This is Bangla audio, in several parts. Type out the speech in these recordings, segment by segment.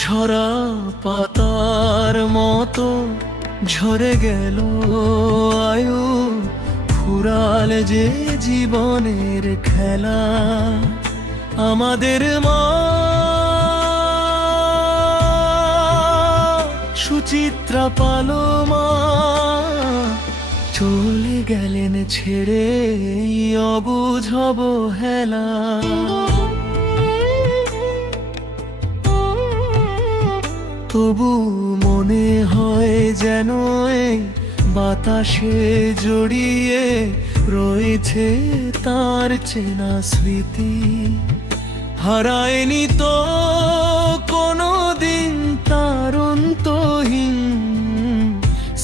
ঝরা পাতার মতো ঝরে গেল আয়ু, ফুরাল যে জীবনের খেলা। আমাদের মা সুচিত্রা পালো মা চলে গেলেন ছেড়ে এই অবুঝ অবহেলা। তবু মনে হয় যেন এই বাতাসে জড়িয়ে রয়েছে তার চেনা স্মৃতি। হারায়নি তো কোনো দিন তার অন্তহীন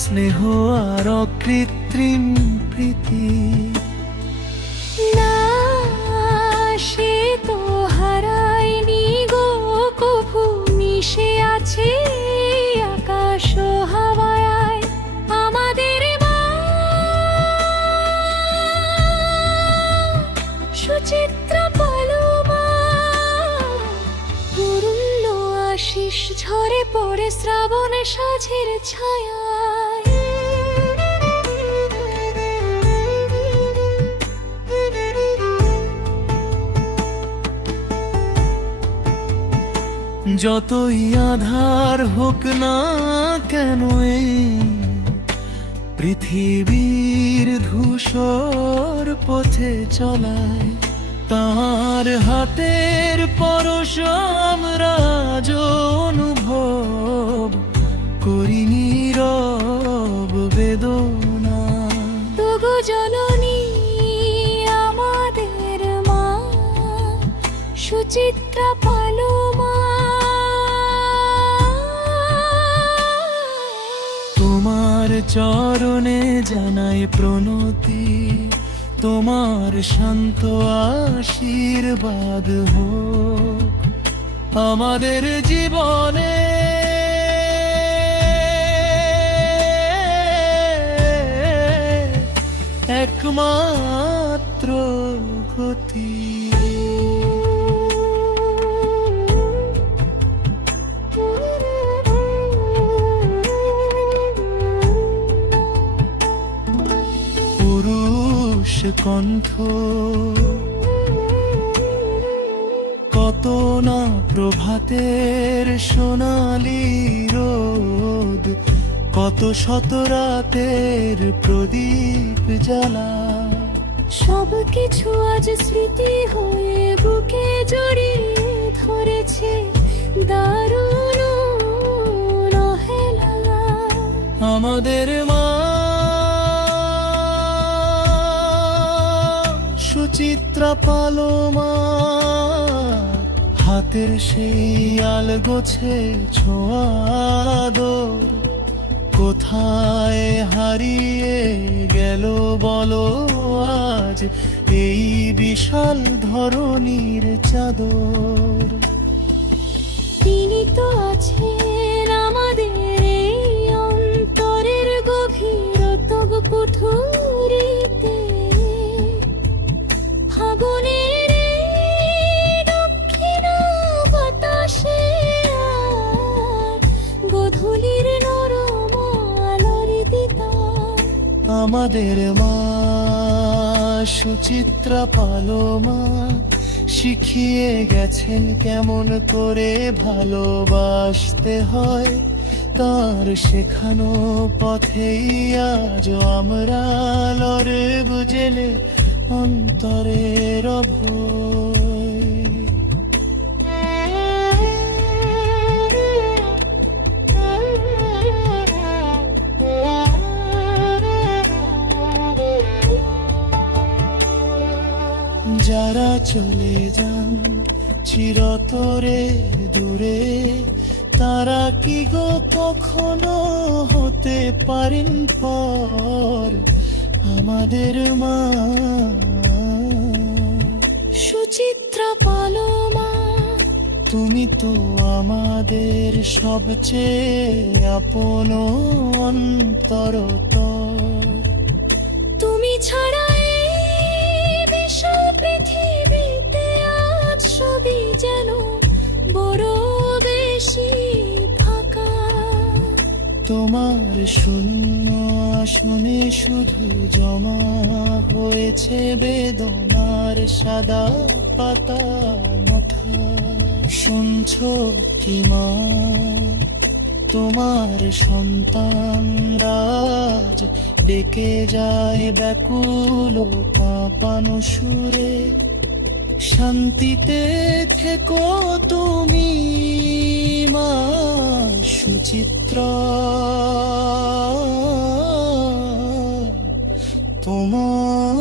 স্নেহ আর অকৃত্রিম প্রীতি। না, সে তো হারায়নি গো কভু, মিশে আছে আকাশ ও হাওয়ায়। আমাদের মা সুচিত্রা পালো মা, পূর্ণ আশিস ঝরে পড়ে শ্রাবণ সাঝের ছায়ায়। যতই আধার হোক না কেন এই পৃথিবীর ধূসর পথে চলায়, তার হাতের পরশ আমরা আজ অনুভব করি নীরব বেদনা। তবু জননী আমাদের মা সুচিত্রা পালো মা। তোমার চরণে জানাই প্রণতি, তোমার শান্ত আশীর্বাদ হোক আমাদের জীবনে। একমাত্র গতি। পুরুষ কণ্ঠ কত না প্রভাতের সোনালি রোদ, কত শত রাতের প্রদীপ জ্বালা। সব কিছু আজ স্মৃতি হয়ে বুকে জড়িয়ে ধরেছে দারুণ অবহেলা। আমাদের মা সুচিত্রা পালো মা, হাতের সেই আলগোছে ছোঁয়াদর কোথায় হারিয়ে গেল বলো আজ এই বিশাল ধরনীর চাদর। তিনি তো আছেন আমাদের এই অন্তরের গভীরতম কুঠুরিতে। ফাগুনের এই দক্ষিণ বাতাসে আর গোধূলির নরম আলোর দিতাম। আমাদের মা সুচিত্রা পালো মা শিখিয়ে গেছেন কেমন করে ভালোবাসতে হয়। তার শেখানো পথেই আজ আমরা লড়ে বুঝেলে অন্তরের ভয়। যারা চলে যান চিরতরে দূরে, তারা কি গো কখনো হতে পারেন পর আমাদের মা সুচিত্রা পালো মা। তুমি তো আমাদের সবচেয়ে আপন অন্তরতর। তুমি ছাড়া এই বিশাল পৃথিবীতে আজ সবই যেন বড় বেশি শূন্য আসনে শুধু জমা হয়েছে বেদনার সাদা পাতা মাথা। শুনছো কি মা, তোমার সন্তান রাজ ডেকে যায় ব্যাকুল ও কাঁপানো সুরে। শান্তিতে থেকো তুমি মা সুচিত্রা, তোমার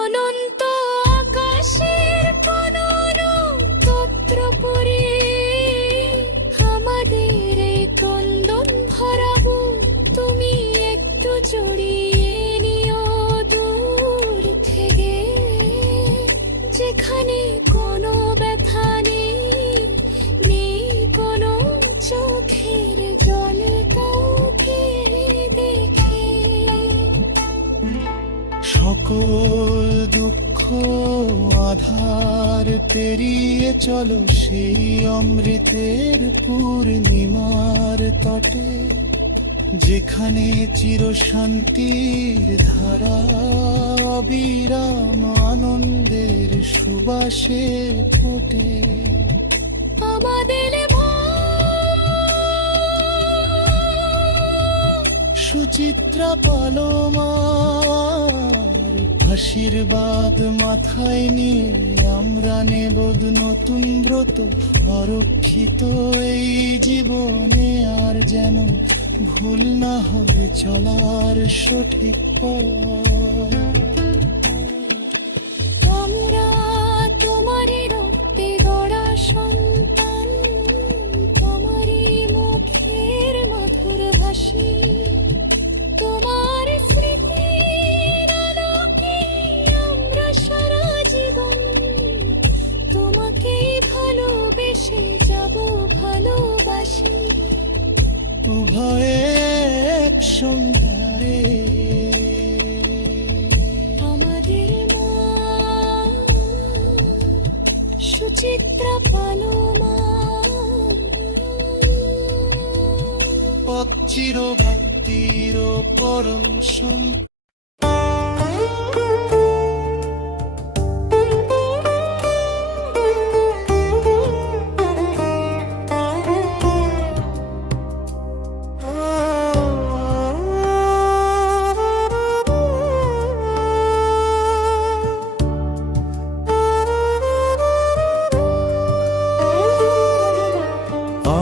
অনন্ত আকাশের কোননো তত্র পরে আমাদের এই ক্রন্দন ভরাবো। তুমি একটু জড়িয়ে নিও দূর থেকে, যেখানে কোনো ব্যথা নেই, নেই কোনো চোখের জল কাউকে দেখে। সকল দুঃখ আধার পেরিয়ে চলো সেই অমৃতের পূর্ণিমার তটে, যেখানে চিরশান্তির ধারা অবিরাম আনন্দের সুবাসে ফোটে। আমাদের সুচিত্রা পালোমার আশীর্বাদ মাথায় নিয়ে আমরা নেবদ নতুন ব্রত। অরক্ষিত এই জীবনে আর যেন ভুল না হয় চলার সঠিক পথ। আমরা তোমারই রক্তে গড়া সন্তান, তোমারই মুখের মধুর ভাষী, তোমার স্মৃতির আলোকে আমরা সারা জীবন তোমাকেই ভালোবেসে যাব, ভালোবাসি। উভয়ে একসঙ্গে আমাদের মা সুচিত্রা পালোমা। পথ চির ভক্তির পরম সন্ত।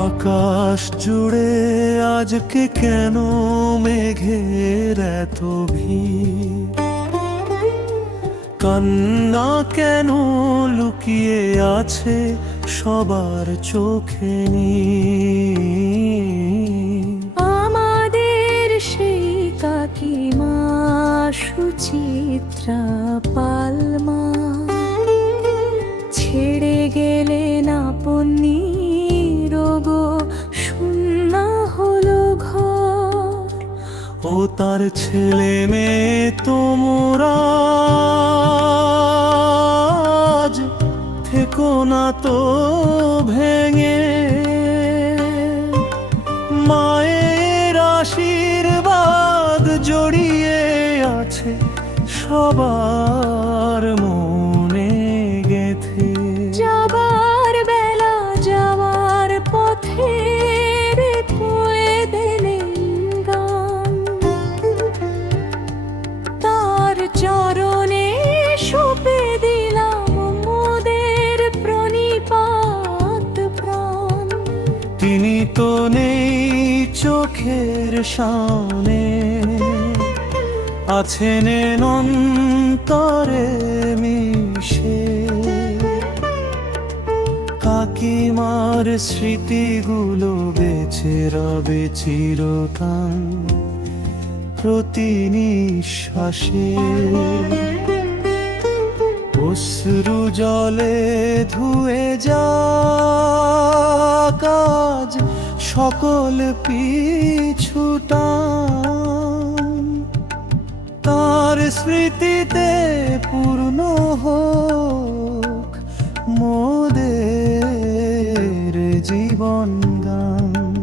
আকাশ জুড়ে আজকে কেন মেঘের এত ভিড়, কান্না কেন লুকিয়ে আছে সবার চোখে নীল। আমাদের সেই কাকিমা সুচিত্রা পালমা ছেড়ে গেলেন আপন নিরোগো, শূন্য হলো ঘর। ও তার ছেলে মেয়ে তোমরা আজ থেকো না তো ভেঙে, মায়ের আশীর্বাদ জড়িয়ে আছে সবার মনে গেথে। যাবার বেলা যাওয়ার পথে হয়ে দিলেন গান, তার চরণে সঁপে দিলাম মোদের প্রণিপাত প্রাণ। তিনি তো নেই চোখের সামনে, আছেন অন্তরে মিশে। কাকিমার স্মৃতিগুলো বেঁচে রবে চিরকাল প্রতি নিঃশ্বাসে। অশ্রু জলে ধুয়ে যাক আজ সকল পিছুটান, তার স্মৃতিতে পূর্ণ হোক মোদের জীবন গান।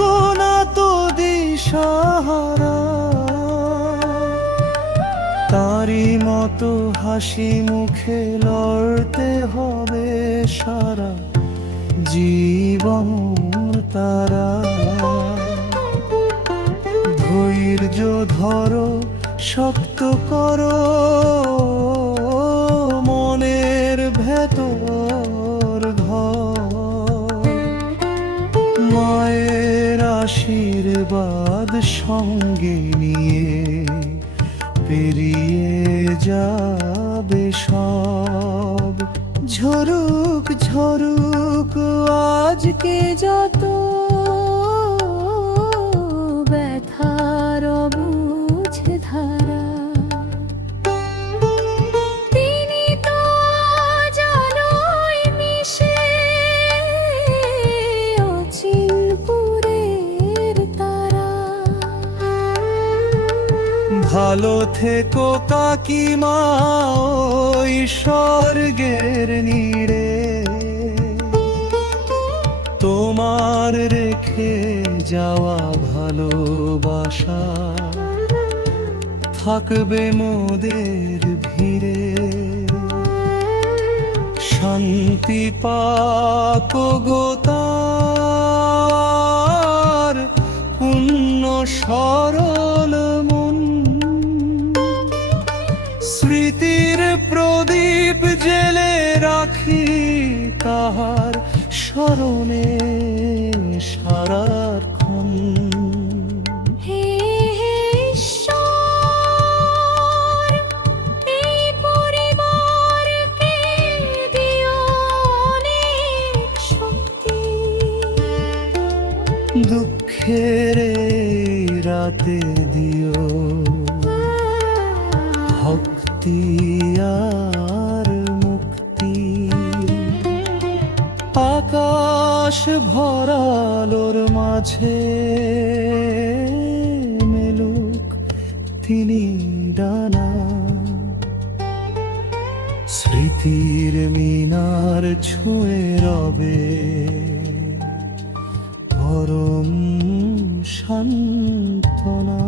থেকো না তো দিশাহারা, তারই মতো হাসি মুখে লড়তে হবে সারা জীবন তারা। ধৈর্য ধরো, শক্ত করো মনের ভেতর ঘর, মায়ের আশীর্বাদ সঙ্গে নিয়ে পেরিয়ে যাবে সব। ঝরুক ঝরুক আজকে যত ব্যথার বুঝ ধারা, তিনি তো জানোই মিশে অচিনপুরের তারা। ভালো থেকো কাকিমা ওই স্বর্গের নীড়ে, তোমার রেখে যাওয়া ভালোবাসা থাকবে মোদের ভিড়ে। শান্তি পাক গো তার পুণ্য সরল মন, স্মৃতির প্রদীপ জেলে রাখি তাহার স্মরণে সারাক্ষণ। হে ঈশ্বর, এই পরিবারকে দিও অনেক শক্তি, দুঃখের এই রাতে দিও ভক্তি আর মুক্তি। আকাশ ভরালোর মাঝে মেলুক তিনি ডানা, স্মৃতির মিনার ছুঁয়ে রবে পরম সান্ত্বনা।